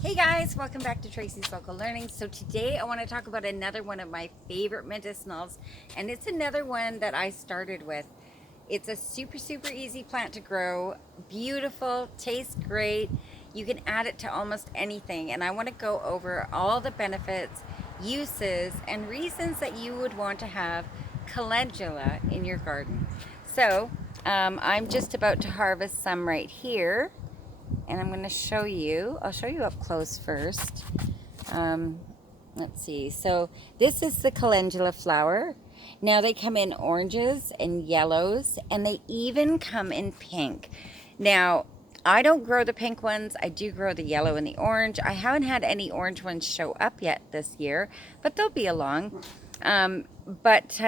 Hey guys, welcome back to Tracy's Local Learning. So today I want to talk about another one of my favorite medicinals, and it's another one that I started with. It's a super easy plant to grow, beautiful, tastes great. You can add it to almost anything, and I want to go over all the benefits, uses, and reasons that you would want to have calendula in your garden. So I'm just about to harvest some right here, and I'm going to show you. I'll show you up close first. Um, let's see. So this is the calendula flower. Now they come in oranges and yellows, and they even come in pink. Now I don't grow the pink ones. I do grow the yellow and the orange. I haven't had any orange ones show up yet this year, but they'll be along. But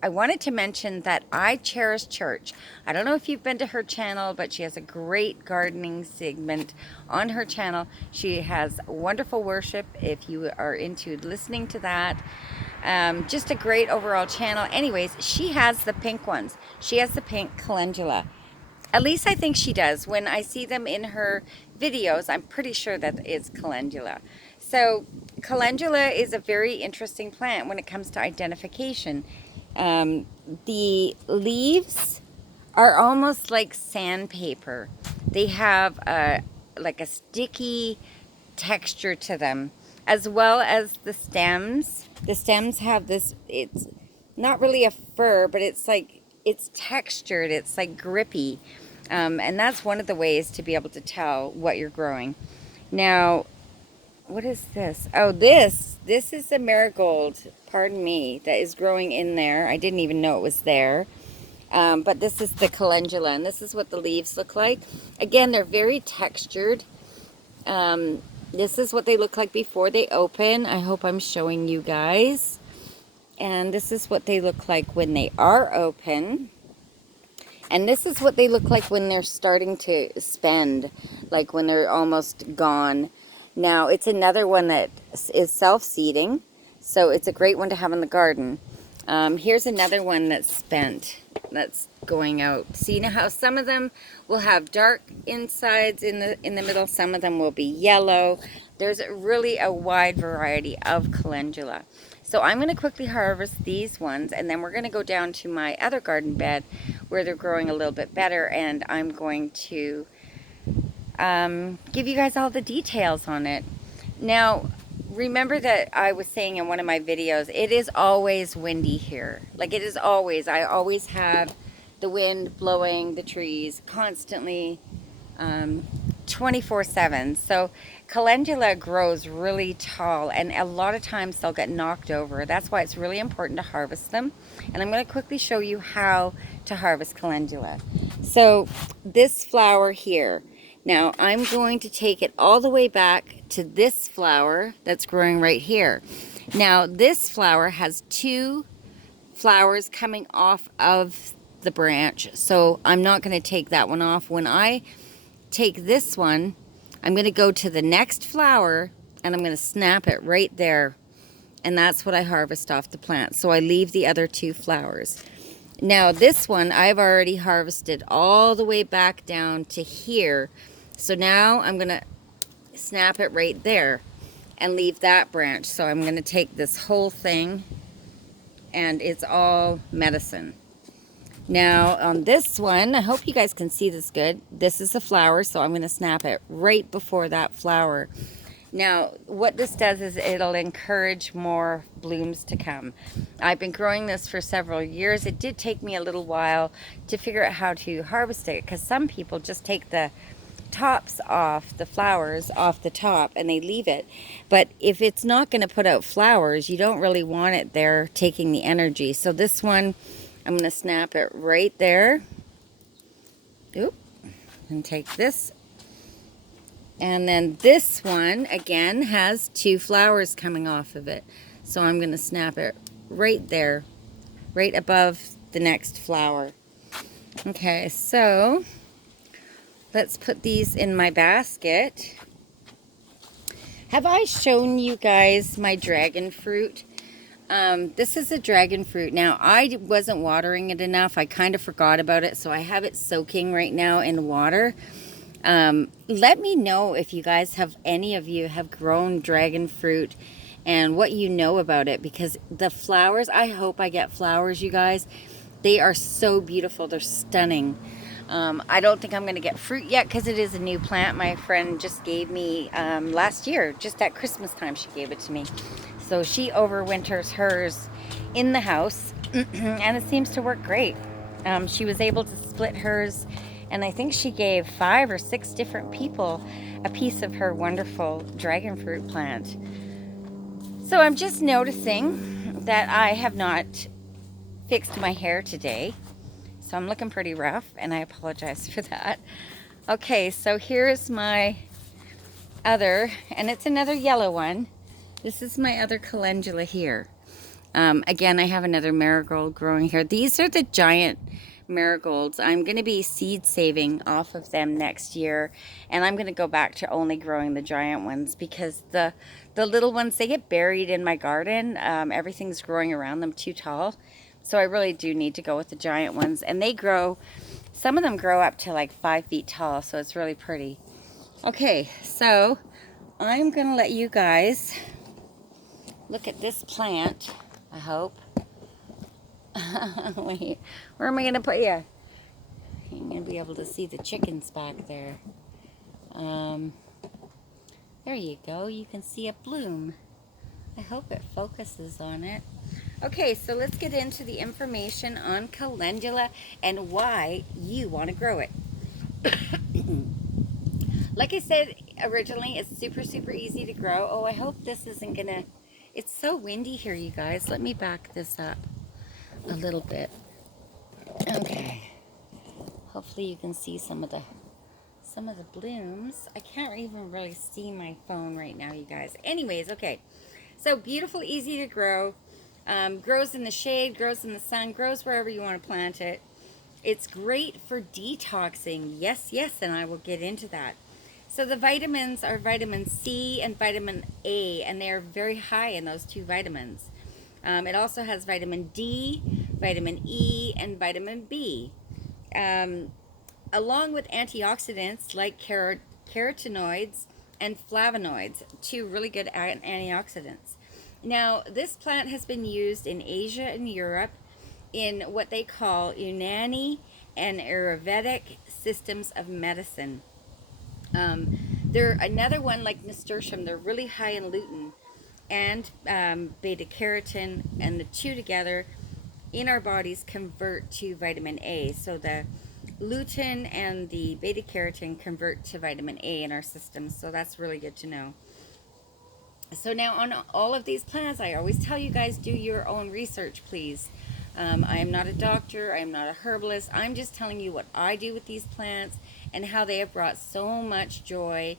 I wanted to mention that I Cherish Church. I don't know if you've been to her channel, but she has a great gardening segment on her channel. She has wonderful worship if you are into listening to that. Just a great overall channel. Anyways, she has the pink ones. She has the pink calendula. At least I think she does. When I see them in her videos, I'm pretty sure that it's calendula. So calendula is a very interesting plant when it comes to identification. Um, the leaves are almost like sandpaper. They have like a sticky texture to them, as well as the stems. The stems have this, it's not really a fur, but it's textured, it's like grippy. And that's one of the ways to be able to tell what you're growing. Now, what is this? Oh, this is a marigold, pardon me, that is growing in there. I didn't even know it was there. But this is the calendula, and this is what the leaves look like. Again, they're very textured. This is what they look like before they open. I hope I'm showing you guys. And this is what they look like when they are open. And this is what they look like when they're starting to spend, like when they're almost gone. Now, it's another one that is self-seeding, so it's a great one to have in the garden. Here's another one that's spent, that's going out. See, you know how some of them will have dark insides in the middle, some of them will be yellow. There's really a wide variety of calendula. So I'm going to quickly harvest these ones, and then we're going to go down to my other garden bed where they're growing a little bit better, and I'm going to give you guys all the details on it. Now, remember that I was saying in one of my videos, it is always windy here. Like it is always. I always have the wind blowing the trees constantly, 24/7. So calendula grows really tall, and a lot of times they'll get knocked over. That's why it's really important to harvest them. And I'm going to quickly show you how to harvest calendula. So this flower here, now I'm going to take it all the way back to this flower that's growing right here. Now this flower has two flowers coming off of the branch, so I'm not going to take that one off. When I take this one, I'm going to go to the next flower and I'm going to snap it right there, and that's what I harvest off the plant. So I leave the other two flowers. Now this one I've already harvested all the way back down to here, so now I'm going to snap it right there and leave that branch. So I'm going to take this whole thing, and it's all medicine. Now on this one, I hope you guys can see this good. This is a flower, so I'm going to snap it right before that flower. Now what this does is it'll encourage more blooms to come. I've been growing this for several years. It did take me a little while to figure out how to harvest it, because some people just take the tops off, the flowers off the top, and they leave it. But if it's not going to put out flowers, you don't really want it there taking the energy. So this one, I'm going to snap it right there. Oop. And take this. And then this one, again, has two flowers coming off of it. So I'm going to snap it right there, right above the next flower. Okay, so let's put these in my basket. Have I shown you guys my dragon fruit? This is a dragon fruit. Now, I wasn't watering it enough. I kind of forgot about it, so I have it soaking right now in water. Let me know if you guys have, any of you have grown dragon fruit and what you know about it, because the flowers, I hope I get flowers, you guys. They are so beautiful. They're stunning. I don't think I'm going to get fruit yet because it is a new plant. My friend just gave me last year, just at Christmas time, she gave it to me. So she overwinters hers in the house and it seems to work great. She was able to split hers, and I think she gave 5 or 6 different people a piece of her wonderful dragon fruit plant. So I'm just noticing that I have not fixed my hair today. So I'm looking pretty rough, and I apologize for that. Okay, so here's my other, and it's another yellow one. This is my other calendula here. Again, I have another marigold growing here. These are the giant marigolds. I'm going to be seed saving off of them next year, and I'm going to go back to only growing the giant ones because the little ones, they get buried in my garden. Everything's growing around them too tall. So I really do need to go with the giant ones, and they grow, some of them grow up to like 5 feet tall, so it's really pretty. Okay, so I'm going to let you guys look at this plant, I hope. Wait, where am I going to put you? You're going to be able to see the chickens back there. There you go. You can see a bloom. I hope it focuses on it. Okay, so let's get into the information on calendula and why you want to grow it. Like I said originally, it's super, super easy to grow. Oh, I hope this isn't going to... It's so windy here, you guys. Let me back this up a little bit. Okay. Hopefully you can see some of the blooms. I can't even really see my phone right now, you guys. Anyways, okay. So beautiful, easy to grow. Grows in the shade, grows in the sun, grows wherever you want to plant it. It's great for detoxing. Yes, yes, and I will get into that. So the vitamins are vitamin C and vitamin A, and they're very high in those 2 vitamins. It also has vitamin D, vitamin E, and vitamin B. Along with antioxidants like carotenoids and flavonoids, 2 really good antioxidants. Now, this plant has been used in Asia and Europe in what they call Unani and Ayurvedic systems of medicine. They're another one like nasturtium. They're really high in lutein and beta carotene, and the 2 together in our bodies convert to vitamin A. So the lutein and the beta carotene convert to vitamin A in our system. So that's really good to know. So now on all of these plants, I always tell you guys, do your own research, please. I am not a doctor. I am not a herbalist. I'm just telling you what I do with these plants and how they have brought so much joy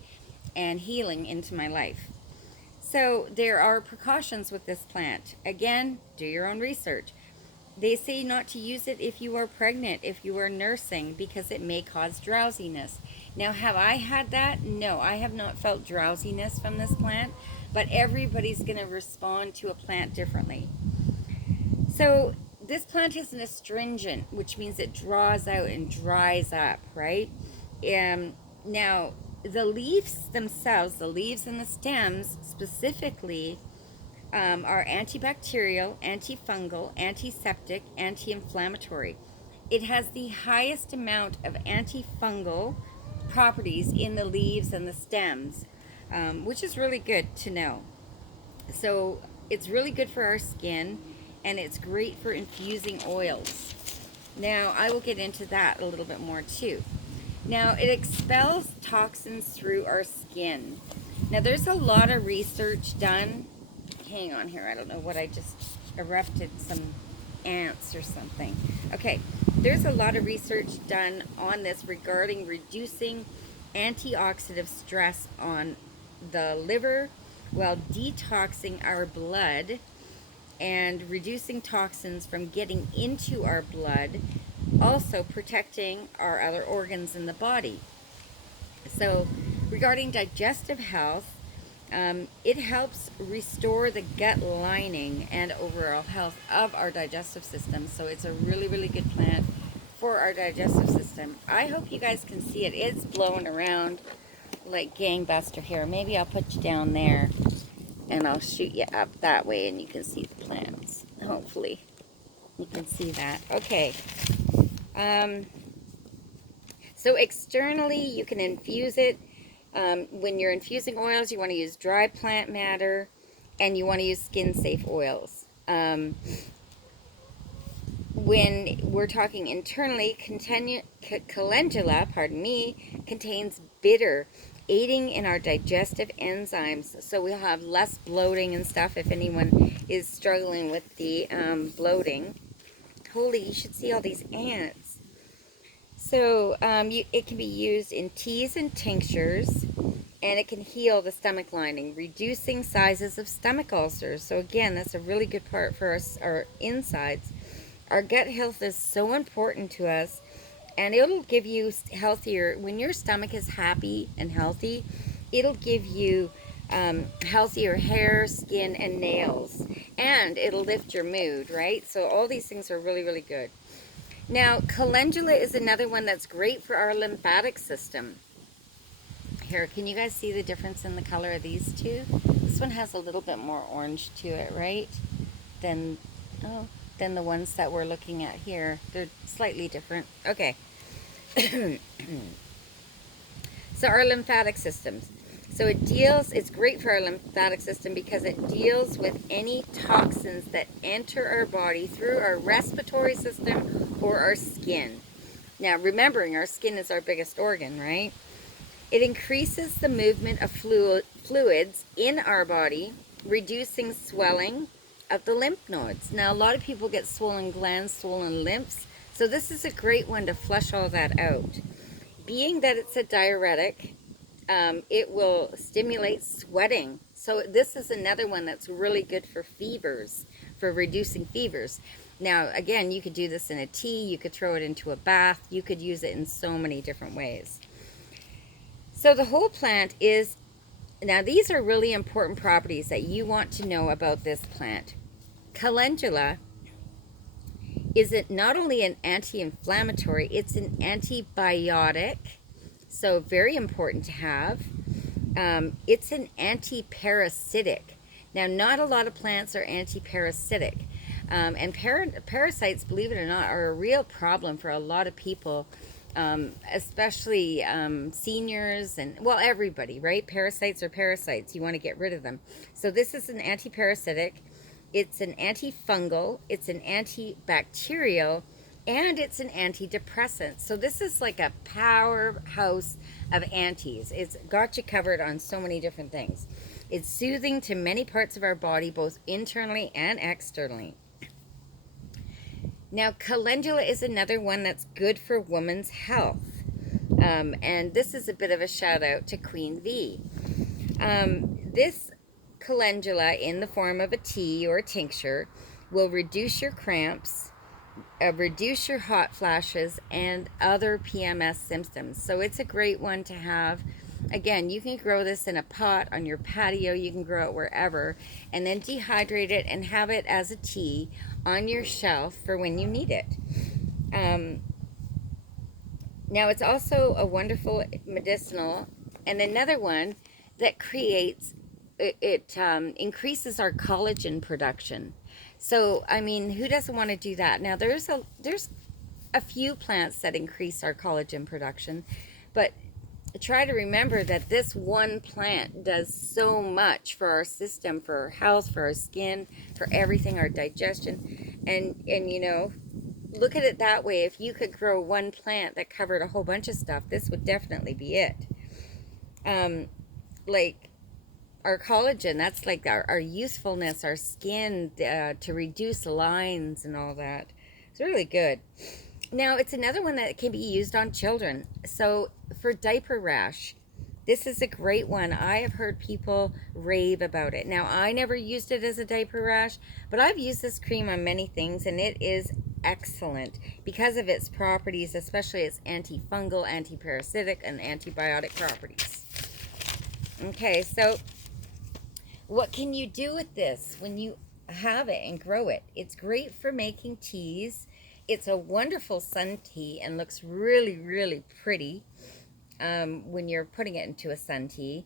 and healing into my life. So there are precautions with this plant. Again, do your own research. They say not to use it if you are pregnant, if you are nursing, because it may cause drowsiness. Now, have I had that? No, I have not felt drowsiness from this plant, but everybody's going to respond to a plant differently. So this plant is an astringent, which means it draws out and dries up, right? Now, the leaves themselves, the leaves and the stems specifically, are antibacterial, antifungal, antiseptic, anti-inflammatory. It has the highest amount of antifungal properties in the leaves and the stems, which is really good to know. So it's really good for our skin, and it's great for infusing oils. Now, I will get into that a little bit more too. Now, it expels toxins through our skin. Now, there's a lot of research done. Hang on here, I don't know what, I just erupted some ants or something. Okay, there's a lot of research done on this regarding reducing antioxidant stress on the liver while detoxing our blood and reducing toxins from getting into our blood, also protecting our other organs in the body. So regarding digestive health, it helps restore the gut lining and overall health of our digestive system. So it's a really, really good plant for our digestive system. I hope you guys can see it. It's blowing around like gangbuster here. Maybe I'll put you down there and I'll shoot you up that way and you can see the plants. Hopefully you can see that. Okay. So externally, you can infuse it. When you're infusing oils, you want to use dry plant matter and you want to use skin-safe oils. When we're talking internally, calendula, contains bitter, aiding in our digestive enzymes. So we'll have less bloating and stuff if anyone is struggling with the bloating. Holy, you should see all these ants. So it can be used in teas and tinctures, and it can heal the stomach lining, reducing sizes of stomach ulcers. So again, that's a really good part for our insides. Our gut health is so important to us, and it'll give you healthier, when your stomach is happy and healthy, it'll give you healthier hair, skin, and nails, and it'll lift your mood, right? So all these things are really, really good. Now, calendula is another one that's great for our lymphatic system. Here, can you guys see the difference in the color of these two? This one has a little bit more orange to it, right? Than the ones that we're looking at here. They're slightly different. Okay. So our lymphatic systems. So it's great for our lymphatic system because it deals with any toxins that enter our body through our respiratory system or our skin. Now, remembering our skin is our biggest organ, right? It increases the movement of fluids in our body, reducing swelling of the lymph nodes. Now, a lot of people get swollen glands, swollen lymphs, so this is a great one to flush all that out. Being that it's a diuretic, it will stimulate sweating. So this is another one that's really good for fevers, for reducing fevers. Now, again, you could do this in a tea, you could throw it into a bath, you could use it in so many different ways. So the whole plant is, now these are really important properties that you want to know about this plant. Calendula is not only an anti-inflammatory, it's an antibiotic, so very important to have. It's an anti-parasitic. Now, not a lot of plants are anti-parasitic, and parasites, believe it or not, are a real problem for a lot of people, especially seniors and, well, everybody, right? Parasites are parasites. You want to get rid of them. So this is an anti-parasitic. It's an antifungal, it's an antibacterial, and it's an antidepressant. So this is like a powerhouse of antis. It's got you covered on so many different things. It's soothing to many parts of our body, both internally and externally. Now, calendula is another one that's good for women's health. And this is a bit of a shout out to Queen V. This calendula in the form of a tea or a tincture will reduce your cramps, reduce your hot flashes, and other PMS symptoms. So it's a great one to have. Again, you can grow this in a pot on your patio, you can grow it wherever, and then dehydrate it and have it as a tea on your shelf for when you need it. Now, it's also a wonderful medicinal, and another one that creates it increases our collagen production. So, I mean, who doesn't want to do that? Now, there's a few plants that increase our collagen production, but try to remember that this one plant does so much for our system, for our health, for our skin, for everything, our digestion, and you know, look at it that way. If you could grow one plant that covered a whole bunch of stuff, this would definitely be it. Like our collagen, that's like our youthfulness, our skin, to reduce lines and all that. It's really good. Now, it's another one that can be used on children. So for diaper rash, this is a great one. I have heard people rave about it. Now, I never used it as a diaper rash, but I've used this cream on many things, and it is excellent because of its properties, especially its antifungal, antiparasitic, and antibiotic properties. Okay, so what can you do with this when you have it and grow it? It's great for making teas. it's a wonderful sun tea and looks really, really pretty when you're putting it into a sun tea.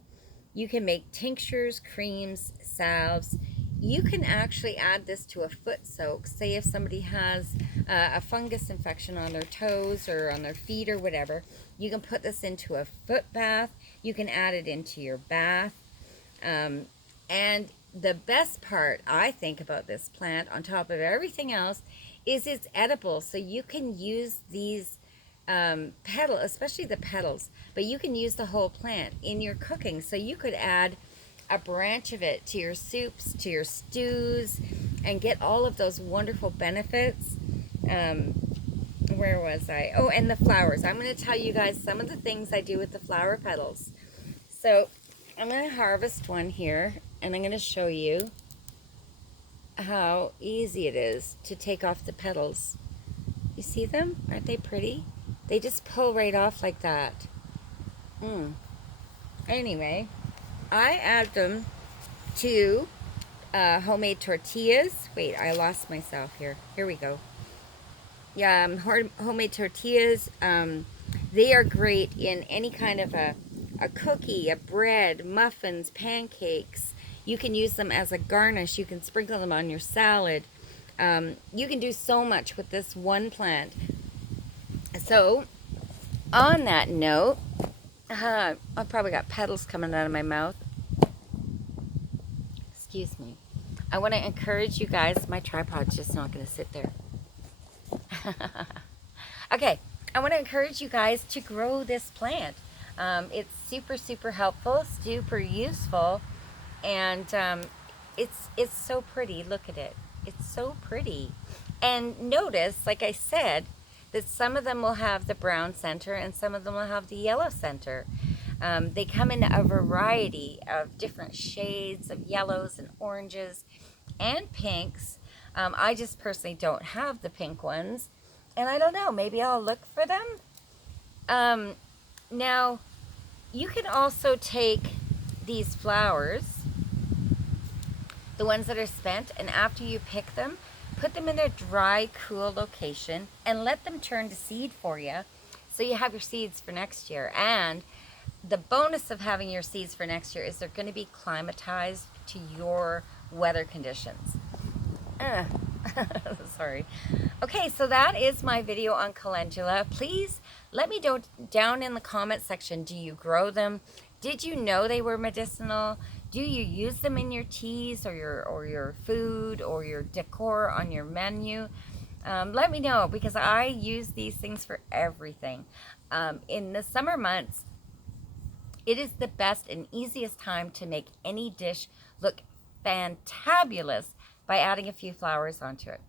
You can make tinctures, creams, salves. You can actually add this to a foot soak. Say if somebody has a fungus infection on their toes or on their feet or whatever, you can put this into a foot bath. You can add it into your bath. And the best part, I think, about this plant, on top of everything else, is it's edible. So you can use these especially the petals, but you can use the whole plant in your cooking. So you could add a branch of it to your soups, to your stews, and get all of those wonderful benefits. Where was I? Oh, and the flowers. I'm going to tell you guys some of the things I do with the flower petals. So I'm going to harvest one here, and I'm going to show you how easy it is to take off the petals. You see them? Aren't they pretty? They just pull right off like that. Anyway, I add them to homemade tortillas. Wait, I lost myself here. Here we go. Yeah, homemade tortillas. They are great in any kind of a cookie, a bread, muffins, pancakes. You can use them as a garnish. You can sprinkle them on your salad. You can do so much with this one plant. So, on that note, I've probably got petals coming out of my mouth. Excuse me. I want to encourage you guys. My tripod's just not going to sit there. Okay, I want to encourage you guys to grow this plant. It's super, super helpful, super useful, and it's so pretty. Look at it. It's so pretty. And notice, like I said, that some of them will have the brown center and some of them will have the yellow center. They come in a variety of different shades of yellows and oranges and pinks. I just personally don't have the pink ones, and I don't know, maybe I'll look for them. Now, you can also take these flowers, the ones that are spent, and after you pick them, put them in a dry, cool location and let them turn to seed for you, so you have your seeds for next year. And the bonus of having your seeds for next year is they're going to be climatized to your weather conditions. Sorry. Okay, so that is my video on calendula. Please let me know down in the comment section, do you grow them? Did you know they were medicinal? Do you use them in your teas or your food or your decor on your menu? Let me know, because I use these things for everything. In the summer months, it is the best and easiest time to make any dish look fantabulous by adding a few flowers onto it.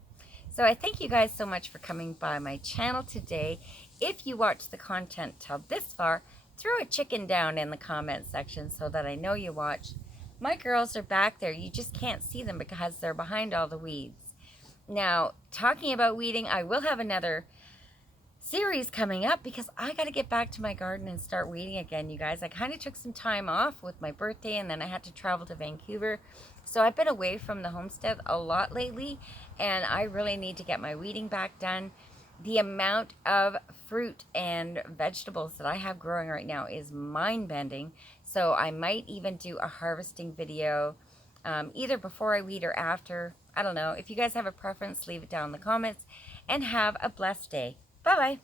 So I thank you guys so much for coming by my channel today. If you watched the content till this far, throw a chicken down in the comment section so that I know you watched. My girls are back there. You just can't see them because they're behind all the weeds. Now, talking about weeding, I will have another series coming up because I got to get back to my garden and start weeding again, you guys. I kind of took some time off with my birthday, and then I had to travel to Vancouver. So I've been away from the homestead a lot lately, and I really need to get my weeding back done. The amount of fruit and vegetables that I have growing right now is mind-bending. So I might even do a harvesting video either before I weed or after. I don't know. If you guys have a preference, leave it down in the comments, and have a blessed day. Bye-bye.